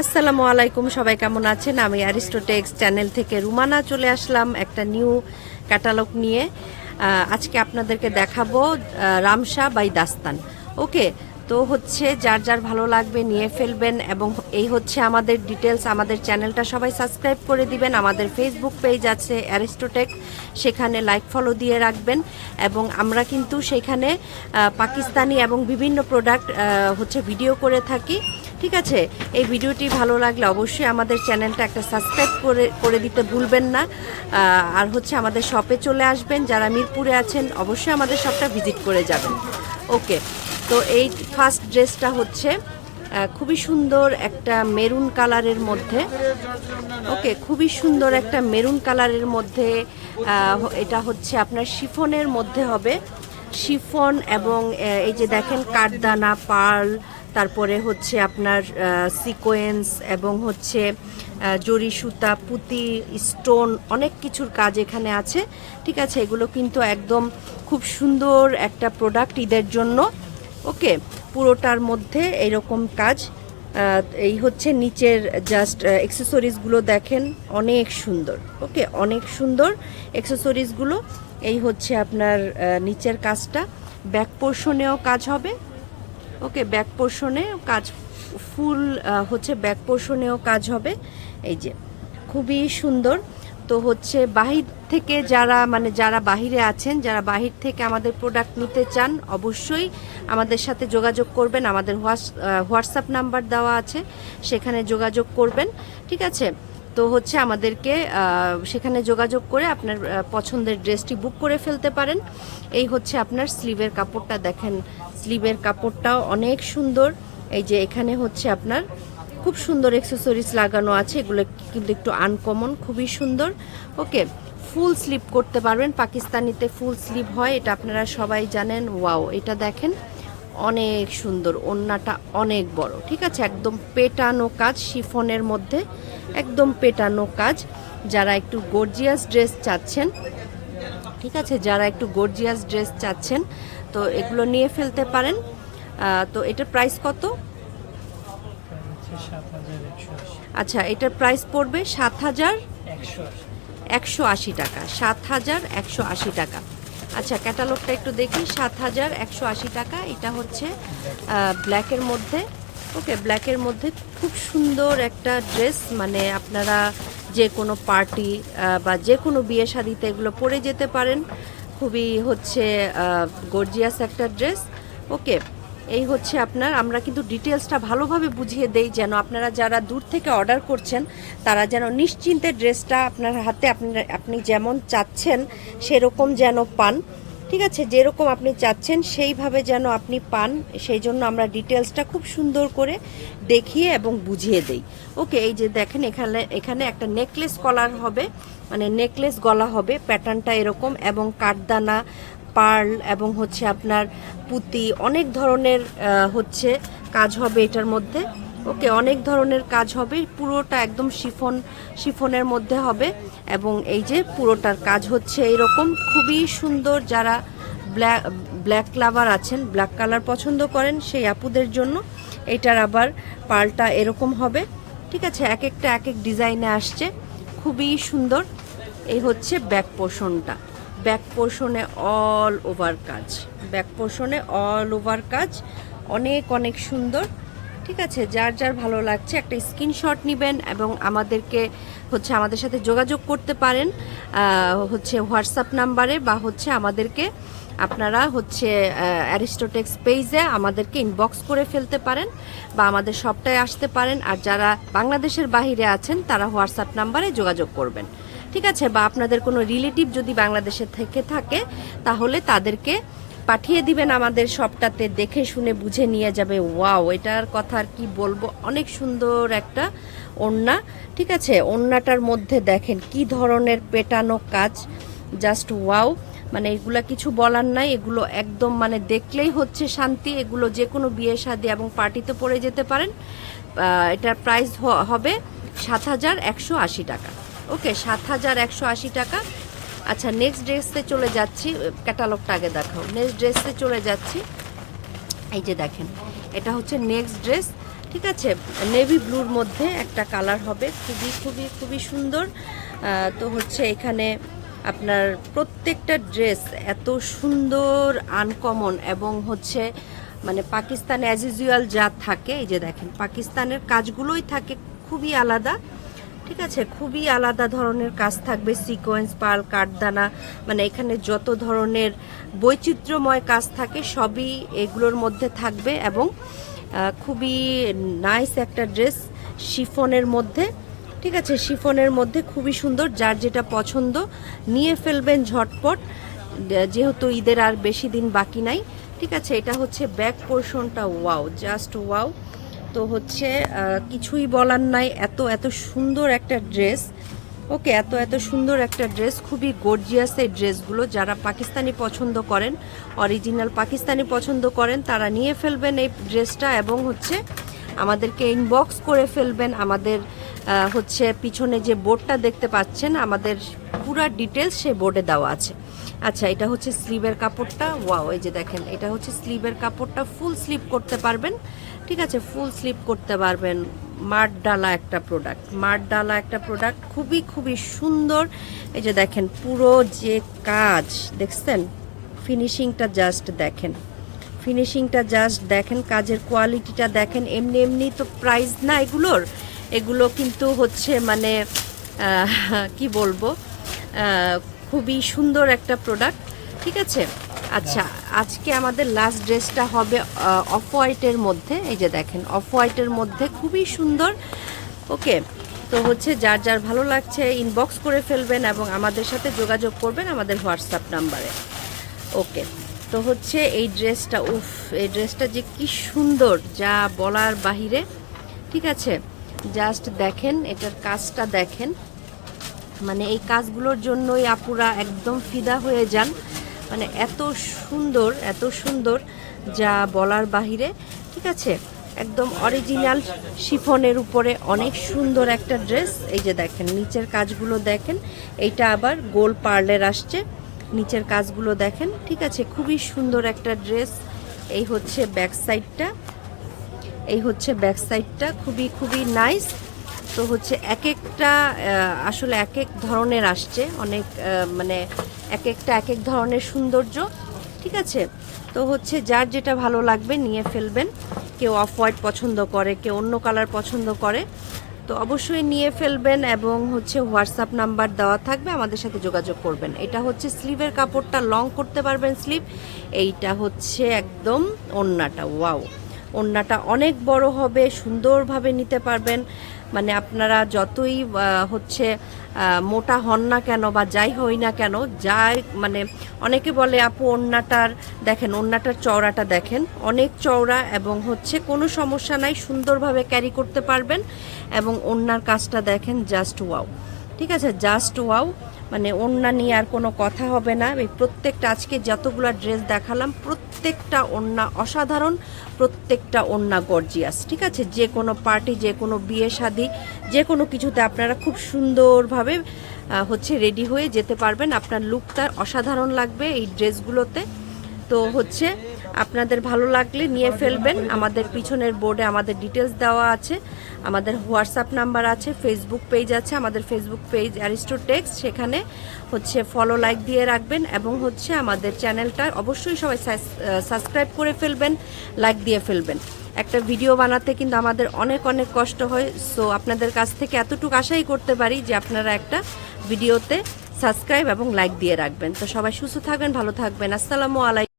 আসসালামু আলাইকুম, সবাই কেমন আছেন? আমি অ্যারিস্টোটেক্স চ্যানেল থেকে রুমানা চলে আসলাম একটা নিউ ক্যাটালগ নিয়ে। আজকে আপনাদেরকে দেখাবো রামসা বাই দাস্তান। ওকে, তো হচ্ছে যার যার ভালো লাগবে নিয়ে ফেলবেন। এবং এই হচ্ছে আমাদের ডিটেলস। আমাদের চ্যানেলটা সবাই সাবস্ক্রাইব করে দিবেন। আমাদের ফেসবুক পেজ আছে অ্যারিস্টোটেক্স, সেখানে লাইক ফলো দিয়ে রাখবেন। এবং আমরা কিন্তু সেখানে পাকিস্তানি এবং বিভিন্ন প্রোডাক্ট হচ্ছে ভিডিও করে থাকি। ঠিক আছে, এই ভিডিওটি ভালো লাগলে অবশ্যই আমাদের চ্যানেলটা একটা সাবস্ক্রাইব করে দিতে ভুলবেন না। আর হচ্ছে আমাদের শপে চলে আসবেন। যারা মিরপুরে আছেন অবশ্যই আমাদের শপটা ভিজিট করে যাবেন। ওকে, তো এই ফার্স্ট ড্রেসটা হচ্ছে খুবই সুন্দর একটা মেরুন কালারের মধ্যে। ওকে, খুবই সুন্দর একটা মেরুন কালারের মধ্যে। এটা হচ্ছে আপনার শিফনের মধ্যে হবে। শিফন এবং এই যে দেখেন কাঠদানা, পার্ল, তারপরে হচ্ছে আপনার সিকোয়েন্স এবং হচ্ছে জরি সুতা, পুঁতি, স্টোন, অনেক কিছুর কাজ এখানে আছে। ঠিক আছে, এগুলো কিন্তু একদম খুব সুন্দর একটা প্রোডাক্ট ঈদের জন্য। ওকে, পুরোটার মধ্যে এইরকম কাজ। এই হচ্ছে নিচের জাস্ট অ্যাক্সেসরিজগুলো দেখেন, অনেক সুন্দর। ওকে, অনেক সুন্দর অ্যাক্সেসরিজগুলো। এই হচ্ছে আপনার নিচের কাজটা। ব্যাক পোর্শনেও কাজ হবে। ওকে, ব্যাক পোর্শনে কাজ ফুল হচ্ছে ব্যাক পোর্শনেও কাজ হবে। এই যে খুবই সুন্দর। তো হচ্ছে বাহির থেকে যারা বাহিরে আছেন, যারা বাহির থেকে আমাদের প্রোডাক্ট নিতে চান অবশ্যই আমাদের সাথে যোগাযোগ করবেন। আমাদের হোয়াটসঅ্যাপ নাম্বার দেওয়া আছে, সেখানে যোগাযোগ করবেন। ঠিক আছে, তো হচ্ছে আমাদেরকে সেখানে যোগাযোগ করে আপনার পছন্দের ড্রেসটি বুক করে ফেলতে পারেন। এই হচ্ছে আপনার স্লিভের কাপড়টা দেখেন, স্লিভের কাপড়টাও অনেক সুন্দর। এই যে এখানে হচ্ছে আপনার খুব সুন্দর অ্যাক্সেসরিজ লাগানো আছে, এগুলো কিন্তু একটু আনকমন, খুবই সুন্দর। ওকে, ফুল স্লিভ করতে পারবেন, পাকিস্তানিতে ফুল স্লিভ হয়, এটা আপনারা সবাই জানেন। ওয়াও, এটা দেখেন অনেক সুন্দর, ওড়নাটা অনেক বড়। ঠিক আছে, একদম পেটানো কাজ শিফনের মধ্যে, একদম পেটানো কাজ। যারা একটু গর্জিয়াস ড্রেস চাচ্ছেন, ঠিক আছে, যারা একটু গর্জিয়াস ড্রেস চাচ্ছেন তো এগুলো নিয়ে ফেলতে পারেন। তো এটার প্রাইস কত? আচ্ছা, এটার প্রাইস পড়বে 7,180 টাকা। 7,180 টাকা। আচ্ছা, ক্যাটালগটা একটু দেখি। 7,180 টাকা। এটা হচ্ছে ব্ল্যাকের মধ্যে। ওকে, ব্ল্যাকের মধ্যে খুব সুন্দর একটা ড্রেস, মানে আপনারা যে কোনো পার্টি বা যে কোনো বিয়ে শাদিতে এগুলো পরে যেতে পারেন। খুবই হচ্ছে গর্জিয়াস একটা ড্রেস। ওকে, এই হচ্ছে আপনার, আমরা কিন্তু ডিটেলসটা ভালোভাবে বুঝিয়ে দেই যেন আপনারা যারা দূর থেকে অর্ডার করছেন তারা যেন নিশ্চিন্তে ড্রেসটা আপনার হাতে আপনি যেমন চাচ্ছেন সেরকম যেন পান। ঠিক আছে, যেরকম আপনি চাচ্ছেন সেইভাবে যেন আপনি পান, সেই জন্য আমরা ডিটেলসটা খুব সুন্দর করে দেখিয়ে এবং বুঝিয়ে দেই। ওকে, এই যে দেখেন এখানে একটা নেকলেস কলার হবে, মানে নেকলেস গলা হবে, প্যাটার্নটা এরকম, এবং কাঠদানা, পার্ল এবং হচ্ছে আপনার পুঁতি, অনেক ধরনের হচ্ছে কাজ হবে এটার মধ্যে। ওকে, অনেক ধরনের কাজ হবে, পুরোটা একদম শিফনের মধ্যে হবে। এবং এই যে পুরোটার কাজ হচ্ছে এইরকম, খুবই সুন্দর। যারা ব্ল্যাক লাভার আছেন, ব্ল্যাক কালার পছন্দ করেন, সেই আপুদের জন্য এটার আবার পার্লটা এরকম হবে। ঠিক আছে, এক একটা এক এক ডিজাইনে আসছে, খুবই সুন্দর। এই হচ্ছে ব্যাক পোর্শনটা। ব্যাক পোর্শনে অল ওভার কাজ, ব্যাক পোর্শনে অল ওভার কাজ, অনেক অনেক সুন্দর। ঠিক আছে, যার যার ভালো লাগছে একটা স্ক্রিনশট নেবেন এবং আমাদের সাথে যোগাযোগ করতে পারেন হচ্ছে হোয়াটসঅ্যাপ নাম্বারে, বা হচ্ছে আমাদেরকে আপনারা হচ্ছে অ্যারিস্টোটেক্স পেজে আমাদেরকে ইনবক্স করে ফেলতে পারেন, বা আমাদের শপটায় আসতে পারেন। আর যারা বাংলাদেশের বাইরে আছেন তারা হোয়াটসঅ্যাপ নাম্বারে যোগাযোগ করবেন। ঠিক আছে, বা আপনাদের কোনো রিলেটিভ যদি বাংলাদেশে থেকে থাকে তাহলে তাদেরকে পাঠিয়ে দিবেন আমাদের শপটাতে, দেখে শুনে বুঝে নিয়ে যাবে। ওয়াও, এটার কথা আর কি বলবো, অনেক সুন্দর একটা ওড়না। ঠিক আছে, ওড়নাটার মধ্যে দেখেন কি ধরনের পেটানো কাজ, জাস্ট ওয়াও, মানে এগুলা কিছু বলার নাই। এগুলো একদম মানে দেখলেই হচ্ছে শান্তি। এগুলো যে কোনো বিয়ে শাদী এবং পার্টিতে পরে যেতে পারেন। এটার প্রাইস হবে 7,180 টাকা। ওকে, 7,180 টাকা। আচ্ছা, নেক্সট ড্রেসে চলে যাচ্ছি, ক্যাটালগটা আগে দেখাও। নেক্সট ড্রেসে চলে যাচ্ছি। এই যে দেখেন, এটা হচ্ছে নেক্সট ড্রেস। ঠিক আছে, নেভি ব্লুর মধ্যে একটা কালার হবে, খুবই খুবই খুবই সুন্দর। তো হচ্ছে এখানে আপনার প্রত্যেকটা ড্রেস এত সুন্দর, আনকমন, এবং হচ্ছে মানে পাকিস্তান অ্যাজ ইউজুয়াল যা থাকে, এই যে দেখেন পাকিস্তানের কাজগুলোই থাকে খুবই আলাদা। ঠিক আছে, খুবই আলাদা ধরনের কাজ থাকবে, সিকোয়েন্স, পার্ল, কাঠদানা, মানে এখানে যত ধরনের বৈচিত্র্যময় কাজ থাকে সবই এগুলোর মধ্যে থাকবে। এবং খুবই নাইস একটা ড্রেস শিফনের মধ্যে। ঠিক আছে, শিফনের মধ্যে খুবই সুন্দর, যার যেটা পছন্দ নিয়ে ফেলবেন ঝটপট, যেহেতু ঈদের আর বেশি দিন বাকি নাই। ঠিক আছে, এটা হচ্ছে ব্যাক পোর্শনটা, ওয়াও, জাস্ট ওয়াও। তো হচ্ছে কিছুই বলার নাই, এত এত সুন্দর একটা ড্রেস। ওকে, এত এত সুন্দর একটা ড্রেস, খুবই গর্জিয়াস এই ড্রেসগুলো। যারা পাকিস্তানি পছন্দ করেন, অরিজিনাল পাকিস্তানি পছন্দ করেন, তারা নিয়ে ফেলবেন এই ড্রেসটা, এবং হচ্ছে আমাদেরকে ইনবক্স করে ফেলবেন। আমাদের হচ্ছে পিছনে যে বোর্ডটা দেখতে পাচ্ছেন, আমাদের পুরা ডিটেলস সেই বোর্ডে দেওয়া আছে। আচ্ছা, এটা হচ্ছে স্লিভের কাপড়টা, ওয়াও, এই যে দেখেন, এটা হচ্ছে স্লিভের কাপড়টা, ফুল স্লিভ করতে পারবেন। ঠিক আছে, ফুল স্লিভ করতে পারবেন। মাঠ ডালা একটা প্রোডাক্ট, মাঠ ডালা একটা প্রোডাক্ট, খুবই খুবই সুন্দর। এই যে দেখেন পুরো যে কাজ দেখছেন, ফিনিশিংটা জাস্ট দেখেন, ফিনিশিংটা জাস্ট দেখেন, কাজের কোয়ালিটিটা দেখেন। এমনি এমনি তো প্রাইস না এগুলোর, এগুলো কিন্তু হচ্ছে মানে কি বলবো, খুবই সুন্দর একটা প্রোডাক্ট। ঠিক আছে, আচ্ছা, আজকে আমাদের লাস্ট ড্রেসটা হবে অফ হোয়াইটের মধ্যে। এই যে দেখেন, অফ হোয়াইটের মধ্যে খুবই সুন্দর। ওকে, তো হচ্ছে যার যার ভালো লাগছে ইনবক্স করে ফেলবেন এবং আমাদের সাথে যোগাযোগ করবেন আমাদের হোয়াটসঅ্যাপ নাম্বারে। ওকে, তো হচ্ছে এই ড্রেসটা, উফ, এই ড্রেসটা যে কি সুন্দর, যা বলার বাহিরে। ঠিক আছে, জাস্ট দেখেন, এটার কাজটা দেখেন, মানে এই কাজগুলোর জন্যই আপুরা একদম ফিদা হয়ে যান। মানে এত সুন্দর, এত সুন্দর, যা বলার বাহিরে। ঠিক আছে, একদম অরিজিনাল শিফনের উপরে অনেক সুন্দর একটা ড্রেস। এই যে দেখেন নিচের কাজগুলো দেখেন, এইটা আবার গোল পার্লের আসছে, নিচের কাজগুলো দেখেন। ঠিক আছে, খুবই সুন্দর একটা ড্রেস। এই হচ্ছে ব্যাক সাইডটা, এই হচ্ছে ব্যাক সাইডটা, খুবই খুবই নাইস। তো হচ্ছে এক একটা আসলে এক এক ধরনের আসছে, অনেক মানে এক একটা এক এক ধরনের সৌন্দর্য। ঠিক আছে, তো হচ্ছে যার যেটা ভালো লাগবে নিয়ে ফেলবেন। কেউ অফ হোয়াইট পছন্দ করে, কেউ অন্য কালার পছন্দ করে, তো অবশ্যই নিয়ে ফেলবেন। এবং হচ্ছে হোয়াটসঅ্যাপ নাম্বার দেওয়া থাকবে, আমাদের সাথে যোগাযোগ করবেন। এটা হচ্ছে স্লিভের কাপড়টা, লং করতে পারবেন স্লিভ। এইটা হচ্ছে একদম ওড়নাটা, ওয়াও, ওড়নাটা অনেক বড় হবে, সুন্দরভাবে নিতে পারবেন। মানে আপনারা যতই হচ্ছে মোটা হন না কেন বা যাই হই না কেন, যাই মানে অনেকে বলে আপু ওড়নাটার দেখেন, ওড়নাটার চওড়াটা দেখেন, অনেক চওড়া, এবং হচ্ছে কোনো সমস্যা নাই, সুন্দরভাবে ক্যারি করতে পারবেন। এবং ওড়নার কাজটা দেখেন, জাস্ট ওয়াও। ঠিক আছে, জাস্ট ওয়াও, মানে ওড়না নিয়ে আর কোনো কথা হবে না। এই প্রত্যেকটা আজকে যতগুলো ড্রেস দেখালাম, প্রত্যেকটা ওড়না অসাধারণ, প্রত্যেকটা ওড়না গর্জিয়াস। ঠিক আছে, যে কোনো পার্টি, যে কোনো বিয়ে শাদী, যে কোনো কিছুতে আপনারা খুব সুন্দরভাবে হচ্ছে রেডি হয়ে যেতে পারবেন। আপনার লুকটা অসাধারণ লাগবে এই ড্রেসগুলোতে। তো হচ্ছে আপনাদের ভালো লাগলে নিয়ে ফেলবেন। আমাদের পিছনের বোর্ডে আমাদের ডিটেলস দেওয়া আছে, আমাদের হোয়াটসঅ্যাপ নাম্বার আছে, ফেসবুক পেজ আছে, আমাদের ফেসবুক পেজ অ্যারিস্টো টেক্স, সেখানে হচ্ছে ফলো, লাইক দিয়ে রাখবেন। এবং হচ্ছে আমাদের চ্যানেলটা অবশ্যই সবাই সাবস্ক্রাইব করে ফেলবেন, লাইক দিয়ে ফেলবেন। একটা ভিডিও বানাতে কিন্তু আমাদের অনেক অনেক কষ্ট হয়, সো আপনাদের কাছ থেকে এতটুকু আশাই করতে পারি যে আপনারা একটা ভিডিওতে সাবস্ক্রাইব এবং লাইক দিয়ে রাখবেন। তো সবাই সুস্থ থাকবেন, ভালো থাকবেন, আসসালামু আলাইকুম।